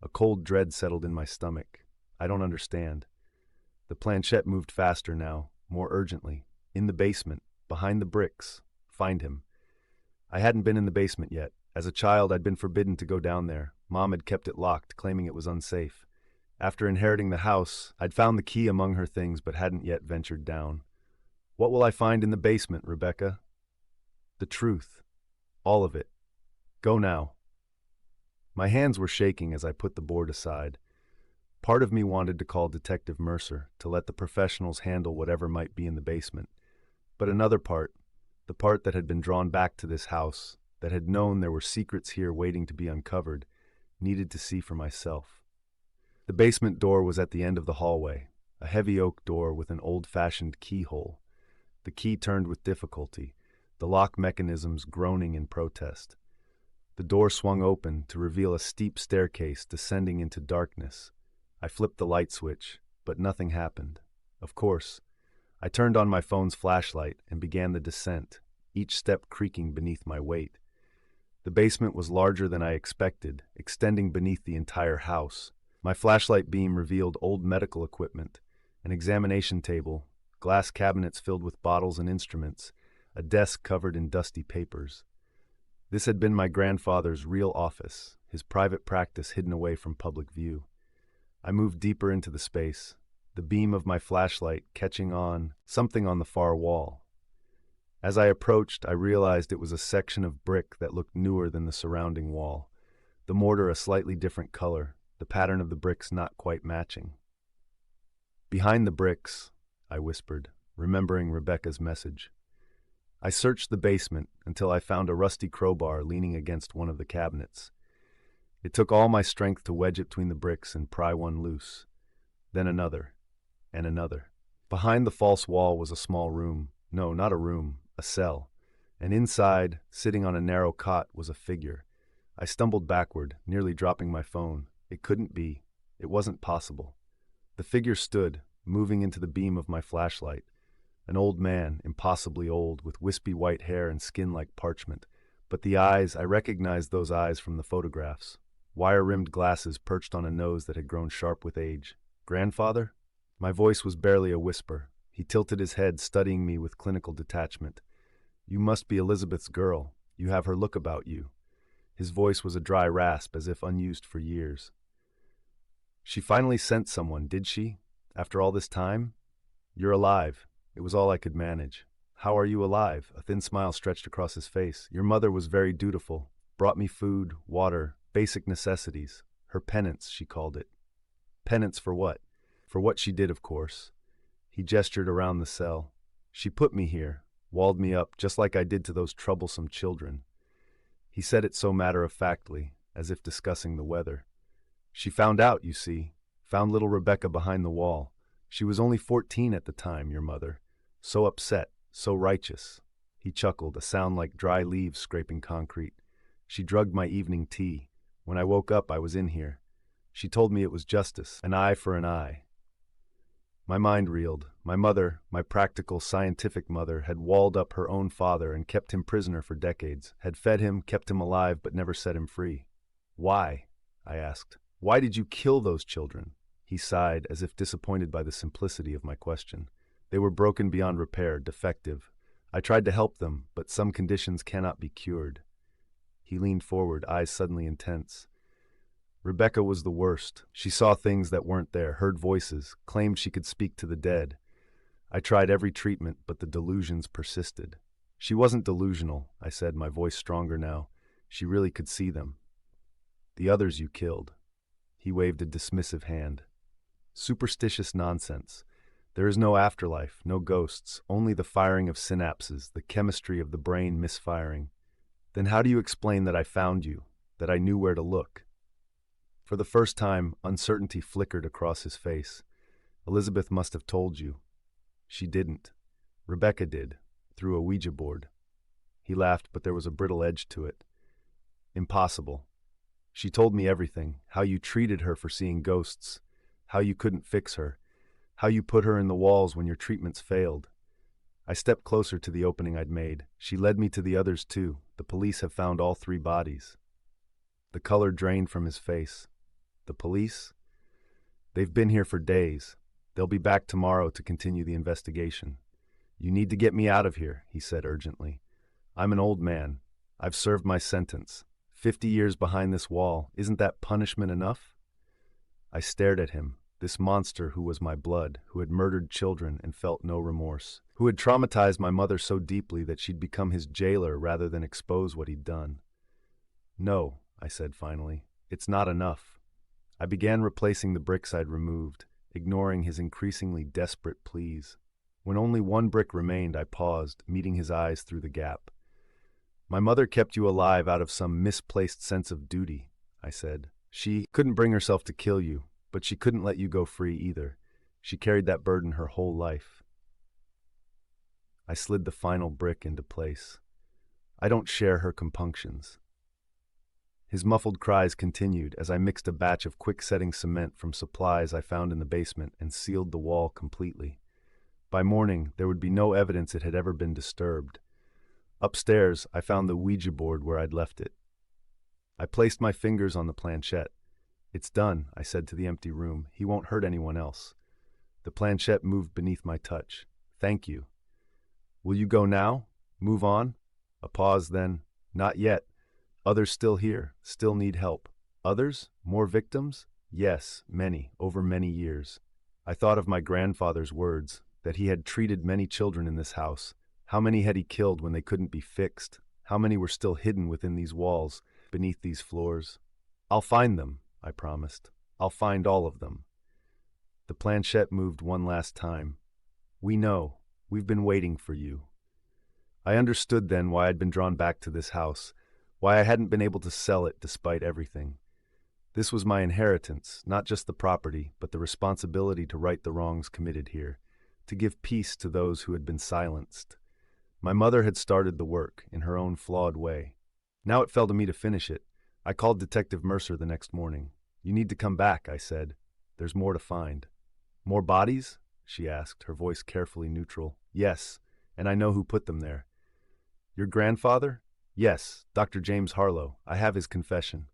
A cold dread settled in my stomach. "I don't understand." The planchette moved faster now, more urgently. "In the basement, behind the bricks. Find him." I hadn't been in the basement yet. As a child, I'd been forbidden to go down there. Mom had kept it locked, claiming it was unsafe. After inheriting the house, I'd found the key among her things but hadn't yet ventured down. "What will I find in the basement, Rebecca?" "The truth. All of it. Go now." My hands were shaking as I put the board aside. Part of me wanted to call Detective Mercer to let the professionals handle whatever might be in the basement. But another part, the part that had been drawn back to this house, that had known there were secrets here waiting to be uncovered, needed to see for myself. The basement door was at the end of the hallway, a heavy oak door with an old-fashioned keyhole. The key turned with difficulty, the lock mechanisms groaning in protest. The door swung open to reveal a steep staircase descending into darkness. I flipped the light switch, but nothing happened. Of course. I turned on my phone's flashlight and began the descent, each step creaking beneath my weight. The basement was larger than I expected, extending beneath the entire house. My flashlight beam revealed old medical equipment, an examination table, glass cabinets filled with bottles and instruments, a desk covered in dusty papers. This had been my grandfather's real office, his private practice hidden away from public view. I moved deeper into the space, the beam of my flashlight catching on something on the far wall. As I approached, I realized it was a section of brick that looked newer than the surrounding wall, the mortar a slightly different color, the pattern of the bricks not quite matching. "Behind the bricks," I whispered, remembering Rebecca's message. I searched the basement until I found a rusty crowbar leaning against one of the cabinets. It took all my strength to wedge it between the bricks and pry one loose. Then another, and another. Behind the false wall was a small room. No, not a room, a cell. And inside, sitting on a narrow cot, was a figure. I stumbled backward, nearly dropping my phone. It couldn't be. It wasn't possible. The figure stood, moving into the beam of my flashlight. An old man, impossibly old, with wispy white hair and skin like parchment. But the eyes, I recognized those eyes from the photographs. Wire-rimmed glasses perched on a nose that had grown sharp with age. Grandfather? My voice was barely a whisper. He tilted his head, studying me with clinical detachment. You must be Elizabeth's girl. You have her look about you. His voice was a dry rasp, as if unused for years. She finally sent someone, did she? After all this time? You're alive. It was all I could manage. How are you alive? A thin smile stretched across his face. Your mother was very dutiful. Brought me food, water, basic necessities. Her penance, she called it. Penance for what? For what she did, of course. He gestured around the cell. She put me here, walled me up, just like I did to those troublesome children. He said it so matter-of-factly, as if discussing the weather. She found out, you see. Found little Rebecca behind the wall. She was only 14 at the time, your mother. So upset, so righteous. He chuckled, a sound like dry leaves scraping concrete. She drugged my evening tea. When I woke up, I was in here. She told me it was justice, an eye for an eye. My mind reeled. My mother, my practical, scientific mother, had walled up her own father and kept him prisoner for decades, had fed him, kept him alive, but never set him free. Why? I asked. Why did you kill those children? He sighed, as if disappointed by the simplicity of my question. They were broken beyond repair, defective. I tried to help them, but some conditions cannot be cured. He leaned forward, eyes suddenly intense. Rebecca was the worst. She saw things that weren't there, heard voices, claimed she could speak to the dead. I tried every treatment, but the delusions persisted. She wasn't delusional, I said, my voice stronger now. She really could see them. The others you killed. He waved a dismissive hand. Superstitious nonsense. There is no afterlife, no ghosts, only the firing of synapses, the chemistry of the brain misfiring. Then how do you explain that I found you, that I knew where to look? For the first time, uncertainty flickered across his face. Elizabeth must have told you. She didn't. Rebecca did, through a Ouija board. He laughed, but there was a brittle edge to it. Impossible. She told me everything, how you treated her for seeing ghosts, how you couldn't fix her, how you put her in the walls when your treatments failed. I stepped closer to the opening I'd made. She led me to the others too. The police have found all 3 bodies. The color drained from his face. The police? They've been here for days. They'll be back tomorrow to continue the investigation. You need to get me out of here, he said urgently. I'm an old man. I've served my sentence. 50 years behind this wall. Isn't that punishment enough? I stared at him, this monster who was my blood, who had murdered children and felt no remorse, who had traumatized my mother so deeply that she'd become his jailer rather than expose what he'd done. No, I said finally, it's not enough. I began replacing the bricks I'd removed, ignoring his increasingly desperate pleas. When only 1 brick remained, I paused, meeting his eyes through the gap. My mother kept you alive out of some misplaced sense of duty, I said. She couldn't bring herself to kill you, but she couldn't let you go free either. She carried that burden her whole life. I slid the final brick into place. I don't share her compunctions. His muffled cries continued as I mixed a batch of quick-setting cement from supplies I found in the basement and sealed the wall completely. By morning, there would be no evidence it had ever been disturbed. Upstairs, I found the Ouija board where I'd left it. I placed my fingers on the planchette. It's done, I said to the empty room. He won't hurt anyone else. The planchette moved beneath my touch. Thank you. Will you go now? Move on? A pause then. Not yet. Others still here, still need help. Others? More victims? Yes, many, over many years. I thought of my grandfather's words, that he had treated many children in this house. How many had he killed when they couldn't be fixed? How many were still hidden within these walls, beneath these floors? I'll find them, I promised. I'll find all of them. The planchette moved one last time. We know. We've been waiting for you. I understood then why I'd been drawn back to this house, why I hadn't been able to sell it despite everything. This was my inheritance, not just the property, but the responsibility to right the wrongs committed here, to give peace to those who had been silenced. My mother had started the work in her own flawed way. Now it fell to me to finish it. I called Detective Mercer the next morning. "You need to come back," I said. "There's more to find." "More bodies?" she asked, her voice carefully neutral. "Yes, and I know who put them there." "Your grandfather?" "Yes, Dr. James Harlow. I have his confession."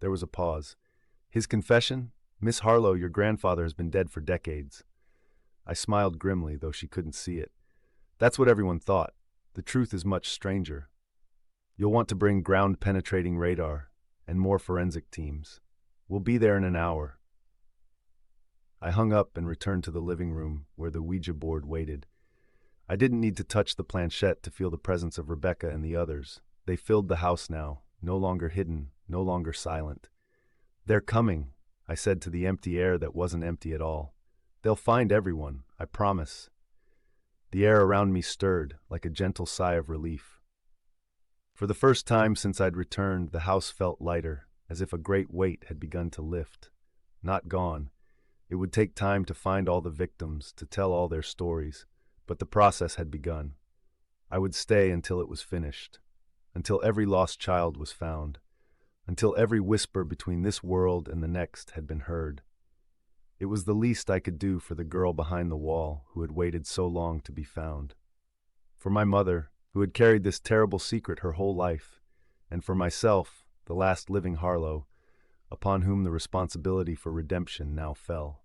There was a pause. "His confession? Miss Harlow, your grandfather has been dead for decades." I smiled grimly, though she couldn't see it. "That's what everyone thought. The truth is much stranger. You'll want to bring ground-penetrating radar and more forensic teams. We'll be there in an hour." I hung up and returned to the living room where the Ouija board waited. I didn't need to touch the planchette to feel the presence of Rebecca and the others. They filled the house now, no longer hidden, no longer silent. "They're coming," I said to the empty air that wasn't empty at all. "They'll find everyone, I promise." The air around me stirred, like a gentle sigh of relief. For the first time since I'd returned, the house felt lighter, as if a great weight had begun to lift. Not gone. It would take time to find all the victims, to tell all their stories, but the process had begun. I would stay until it was finished, until every lost child was found, until every whisper between this world and the next had been heard. It was the least I could do for the girl behind the wall who had waited so long to be found. For my mother, who had carried this terrible secret her whole life, and for myself, the last living Harlow, upon whom the responsibility for redemption now fell.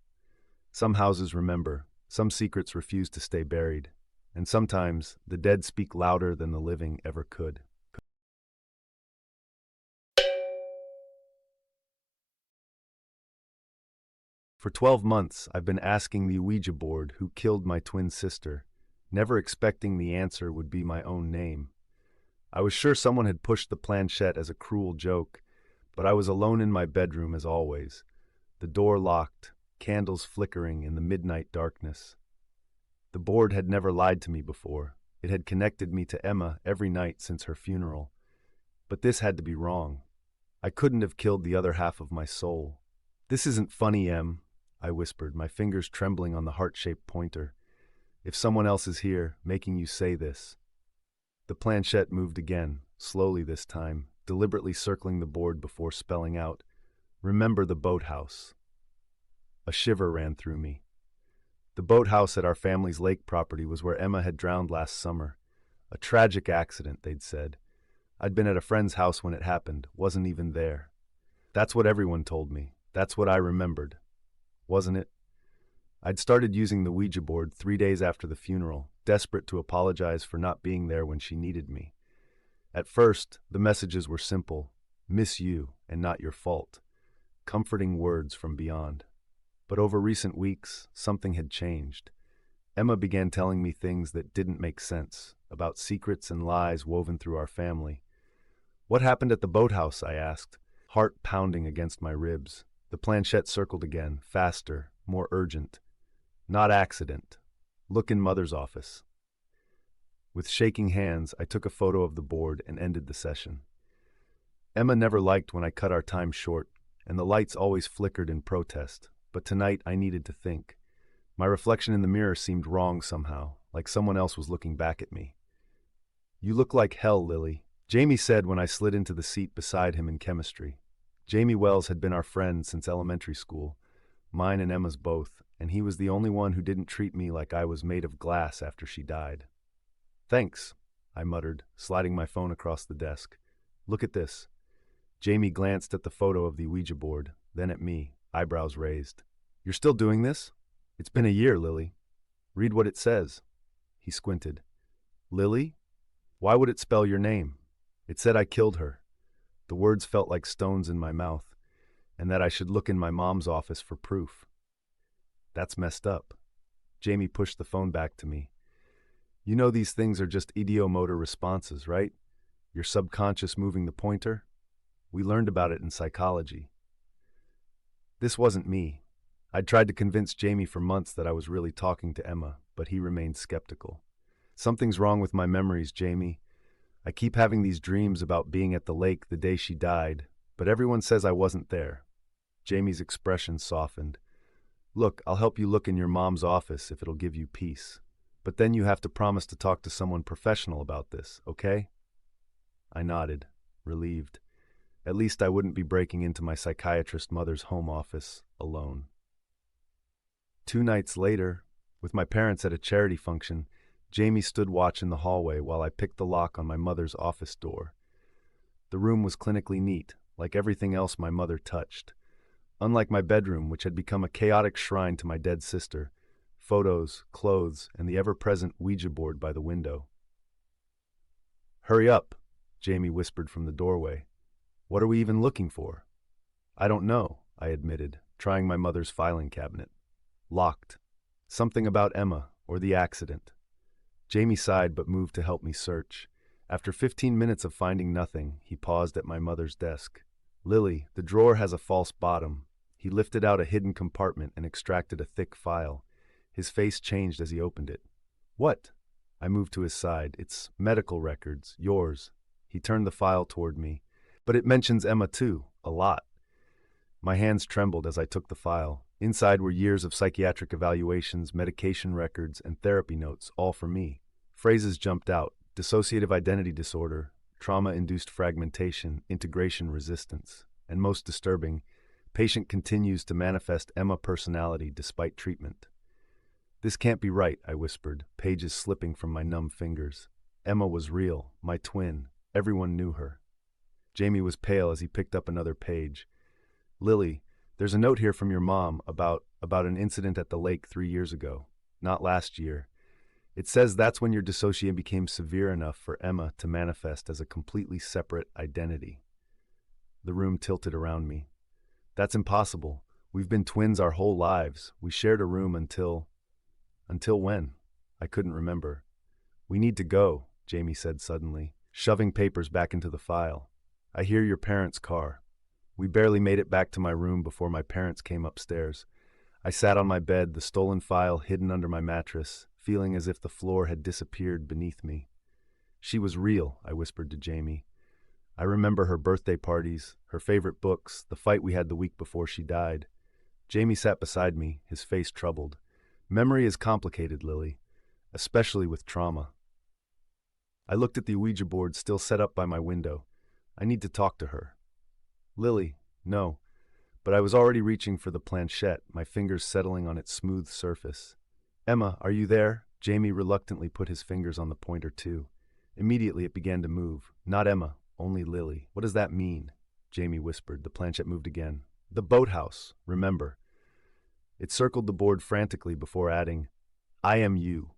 Some houses remember, some secrets refuse to stay buried, and sometimes the dead speak louder than the living ever could. For 12 months, I've been asking the Ouija board who killed my twin sister, never expecting the answer would be my own name. I was sure someone had pushed the planchette as a cruel joke, but I was alone in my bedroom as always, the door locked, candles flickering in the midnight darkness. The board had never lied to me before. It had connected me to Emma every night since her funeral. But this had to be wrong. I couldn't have killed the other half of my soul. "This isn't funny, Em," I whispered, my fingers trembling on the heart-shaped pointer. "If someone else is here, making you say this." The planchette moved again, slowly this time, deliberately circling the board before spelling out, "Remember the boathouse." A shiver ran through me. The boathouse at our family's lake property was where Emma had drowned last summer. A tragic accident, they'd said. I'd been at a friend's house when it happened, wasn't even there. That's what everyone told me. That's what I remembered. Wasn't it? I'd started using the Ouija board 3 days after the funeral, desperate to apologize for not being there when she needed me. At first, the messages were simple: "Miss you, and not your fault." Comforting words from beyond. But over recent weeks, something had changed. Emma began telling me things that didn't make sense, about secrets and lies woven through our family. "What happened at the boathouse?" I asked, heart pounding against my ribs. The planchette circled again, faster, more urgent. "Not accident. Look in Mother's office." With shaking hands, I took a photo of the board and ended the session. Emma never liked when I cut our time short, and the lights always flickered in protest, but tonight I needed to think. My reflection in the mirror seemed wrong somehow, like someone else was looking back at me. "You look like hell, Lily," Jamie said when I slid into the seat beside him in chemistry. Jamie Wells had been our friend since elementary school, mine and Emma's both, and he was the only one who didn't treat me like I was made of glass after she died. "Thanks," I muttered, sliding my phone across the desk. "Look at this." Jamie glanced at the photo of the Ouija board, then at me, eyebrows raised. "You're still doing this? It's been a year, Lily. Read what it says." He squinted. "Lily? Why would it spell your name? It said I killed her." The words felt like stones in my mouth, and that I should look in my mom's office for proof. That's messed up. Jamie pushed the phone back to me. "You know these things are just ideomotor responses, right? Your subconscious moving the pointer? We learned about it in psychology." This wasn't me. I'd tried to convince Jamie for months that I was really talking to Emma, but he remained skeptical. "Something's wrong with my memories, Jamie. I keep having these dreams about being at the lake the day she died, but everyone says I wasn't there." Jamie's expression softened. Look, I'll help you look in your mom's office if it'll give you peace. But then you have to promise to talk to someone professional about this, okay? I nodded, relieved. At least I wouldn't be breaking into my psychiatrist mother's home office alone. 2 nights later, with my parents at a charity function, Jamie stood watch in the hallway while I picked the lock on my mother's office door. The room was clinically neat, like everything else my mother touched. Unlike my bedroom, which had become a chaotic shrine to my dead sister, photos, clothes, and the ever-present Ouija board by the window. "Hurry up," Jamie whispered from the doorway. "What are we even looking for?" "I don't know," I admitted, trying my mother's filing cabinet. Locked. Something about Emma, or the accident. Jamie sighed but moved to help me search. After 15 minutes of finding nothing, he paused at my mother's desk. "Lily, the drawer has a false bottom." He lifted out a hidden compartment and extracted a thick file. His face changed as he opened it. "What?" I moved to his side. "It's medical records, yours." He turned the file toward me. "But it mentions Emma too, a lot." My hands trembled as I took the file. Inside were years of psychiatric evaluations, medication records, and therapy notes, all for me. Phrases jumped out: dissociative identity disorder, trauma-induced fragmentation, integration resistance, and most disturbing, patient continues to manifest Emma personality despite treatment. "This can't be right," I whispered, pages slipping from my numb fingers. Emma was real, my twin. Everyone knew her. Jamie was pale as he picked up another page. "Lily, there's a note here from your mom about an incident at the lake 3 years ago. Not last year. It says that's when your dissociation became severe enough for Emma to manifest as a completely separate identity." The room tilted around me. "That's impossible. We've been twins our whole lives. We shared a room until when?" I couldn't remember. "We need to go," Jamie said suddenly, shoving papers back into the file. "I hear your parents' car." We barely made it back to my room before my parents came upstairs. I sat on my bed, the stolen file hidden under my mattress, feeling as if the floor had disappeared beneath me. "She was real," I whispered to Jamie. "I remember her birthday parties, her favorite books, the fight we had the week before she died." Jamie sat beside me, his face troubled. "Memory is complicated, Lily, especially with trauma." I looked at the Ouija board still set up by my window. "I need to talk to her." "Lily, no." But I was already reaching for the planchette, my fingers settling on its smooth surface. "Emma, are you there?" Jamie reluctantly put his fingers on the pointer too. Immediately it began to move. "Not Emma, only Lily." "What does that mean?" Jamie whispered. The planchette moved again. "The boathouse, remember." It circled the board frantically before adding, "I am you."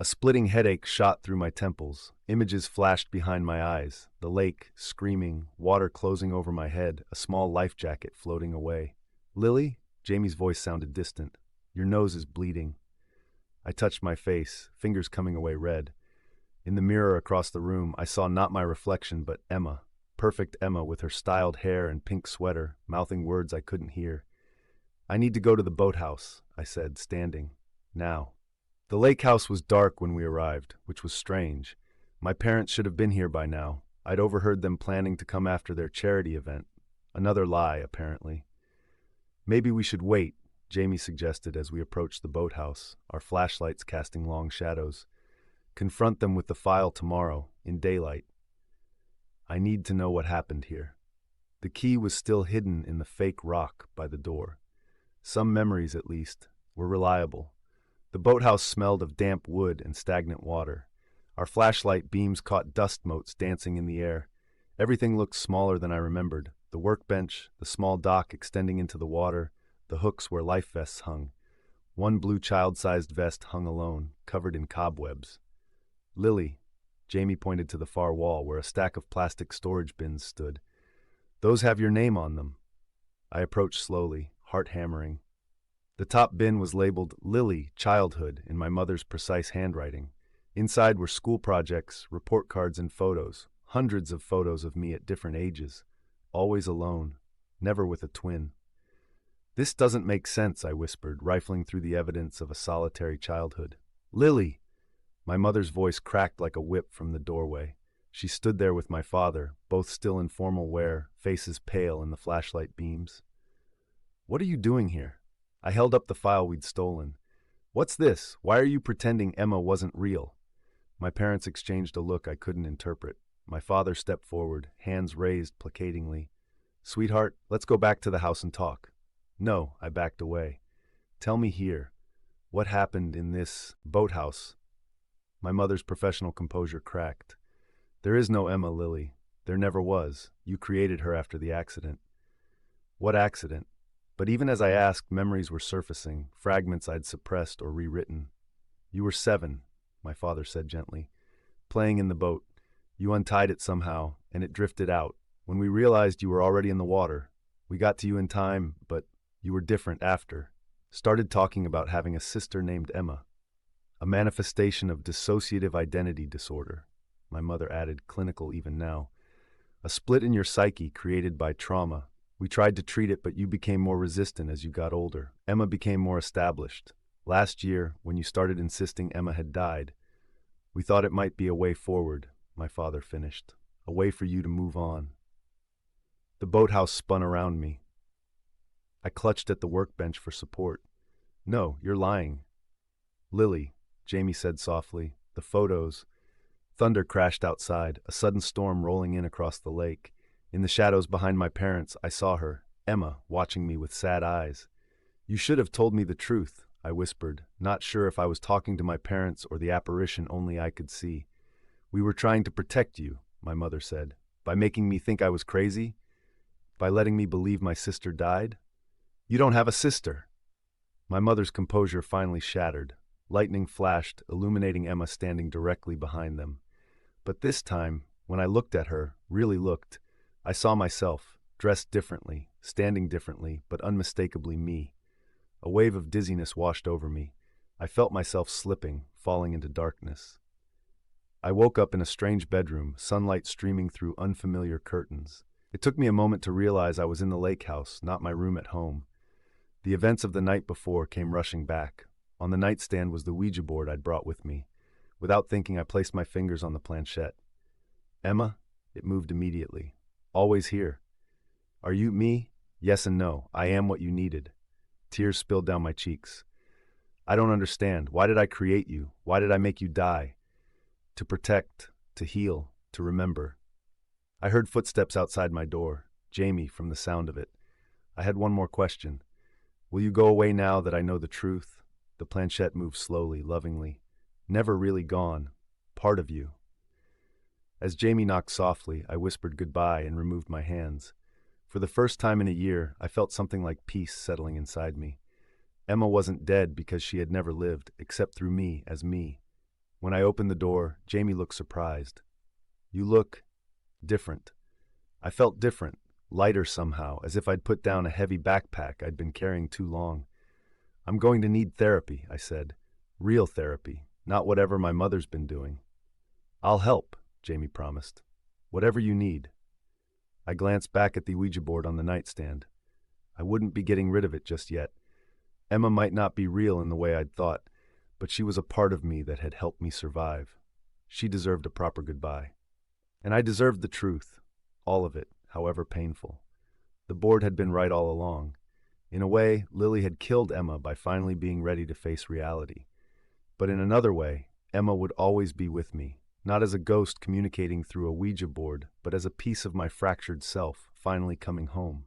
A splitting headache shot through my temples. Images flashed behind my eyes. The lake, screaming, water closing over my head, a small life jacket floating away. "Lily?" Jamie's voice sounded distant. "Your nose is bleeding." I touched my face, fingers coming away red. In the mirror across the room, I saw not my reflection, but Emma. Perfect Emma with her styled hair and pink sweater, mouthing words I couldn't hear. "I need to go to the boathouse," I said, standing. "Now." The lake house was dark when we arrived, which was strange. My parents should have been here by now. I'd overheard them planning to come after their charity event. Another lie, apparently. "Maybe we should wait," Jamie suggested as we approached the boathouse, our flashlights casting long shadows. "Confront them with the file tomorrow, in daylight." I need to know what happened here. The key was still hidden in the fake rock by the door. Some memories, at least, were reliable. The boathouse smelled of damp wood and stagnant water. Our flashlight beams caught dust motes dancing in the air. Everything looked smaller than I remembered. The workbench, the small dock extending into the water, the hooks where life vests hung. One blue child-sized vest hung alone, covered in cobwebs. "Lily," Jamie pointed to the far wall where a stack of plastic storage bins stood. "Those have your name on them." I approached slowly, heart hammering. The top bin was labeled "Lily, Childhood" in my mother's precise handwriting. Inside were school projects, report cards, and photos. Hundreds of photos of me at different ages. Always alone, never with a twin. "This doesn't make sense," I whispered, rifling through the evidence of a solitary childhood. "Lily!" My mother's voice cracked like a whip from the doorway. She stood there with my father, both still in formal wear, faces pale in the flashlight beams. "What are you doing here?" I held up the file we'd stolen. What's this? Why are you pretending Emma wasn't real? My parents exchanged a look I couldn't interpret. My father stepped forward, hands raised placatingly. Sweetheart, let's go back to the house and talk. No, I backed away. Tell me here. What happened in this boathouse? My mother's professional composure cracked. There is no Emma, Lily. There never was. You created her after the accident. What accident? But even as I asked, memories were surfacing, fragments I'd suppressed or rewritten. You were 7, my father said gently, playing in the boat. You untied it somehow, and it drifted out. When we realized you were already in the water, we got to you in time, but you were different after. Started talking about having a sister named Emma. A manifestation of dissociative identity disorder, my mother added, clinical even now. A split in your psyche created by trauma. We tried to treat it, but you became more resistant as you got older. Emma became more established. Last year, when you started insisting Emma had died, we thought it might be a way forward, my father finished. A way for you to move on. The boathouse spun around me. I clutched at the workbench for support. No, you're lying. Lily, Jamie said softly, the photos. Thunder crashed outside, a sudden storm rolling in across the lake. In the shadows behind my parents, I saw her, Emma, watching me with sad eyes. You should have told me the truth, I whispered, not sure if I was talking to my parents or the apparition only I could see. We were trying to protect you, my mother said, by making me think I was crazy, by letting me believe my sister died. You don't have a sister. My mother's composure finally shattered. Lightning flashed, illuminating Emma standing directly behind them. But this time, when I looked at her, really looked, I saw myself, dressed differently, standing differently, but unmistakably me. A wave of dizziness washed over me. I felt myself slipping, falling into darkness. I woke up in a strange bedroom, sunlight streaming through unfamiliar curtains. It took me a moment to realize I was in the lake house, not my room at home. The events of the night before came rushing back. On the nightstand was the Ouija board I'd brought with me. Without thinking, I placed my fingers on the planchette. Emma? It moved immediately. Always here. Are you me? Yes and no. I am what you needed. Tears spilled down my cheeks. I don't understand. Why did I create you? Why did I make you die? To protect, to heal, to remember. I heard footsteps outside my door. Jamie, from the sound of it. I had one more question. Will you go away now that I know the truth? The planchette moved slowly, lovingly. Never really gone. Part of you. As Jamie knocked softly, I whispered goodbye and removed my hands. For the first time in a year, I felt something like peace settling inside me. Emma wasn't dead because she had never lived, except through me as me. When I opened the door, Jamie looked surprised. You look different. I felt different, lighter somehow, as if I'd put down a heavy backpack I'd been carrying too long. I'm going to need therapy, I said. Real therapy, not whatever my mother's been doing. I'll help, Jamie promised. Whatever you need. I glanced back at the Ouija board on the nightstand. I wouldn't be getting rid of it just yet. Emma might not be real in the way I'd thought, but she was a part of me that had helped me survive. She deserved a proper goodbye. And I deserved the truth, all of it, however painful. The board had been right all along. In a way, Lily had killed Emma by finally being ready to face reality. But in another way, Emma would always be with me, not as a ghost communicating through a Ouija board, but as a piece of my fractured self, finally coming home.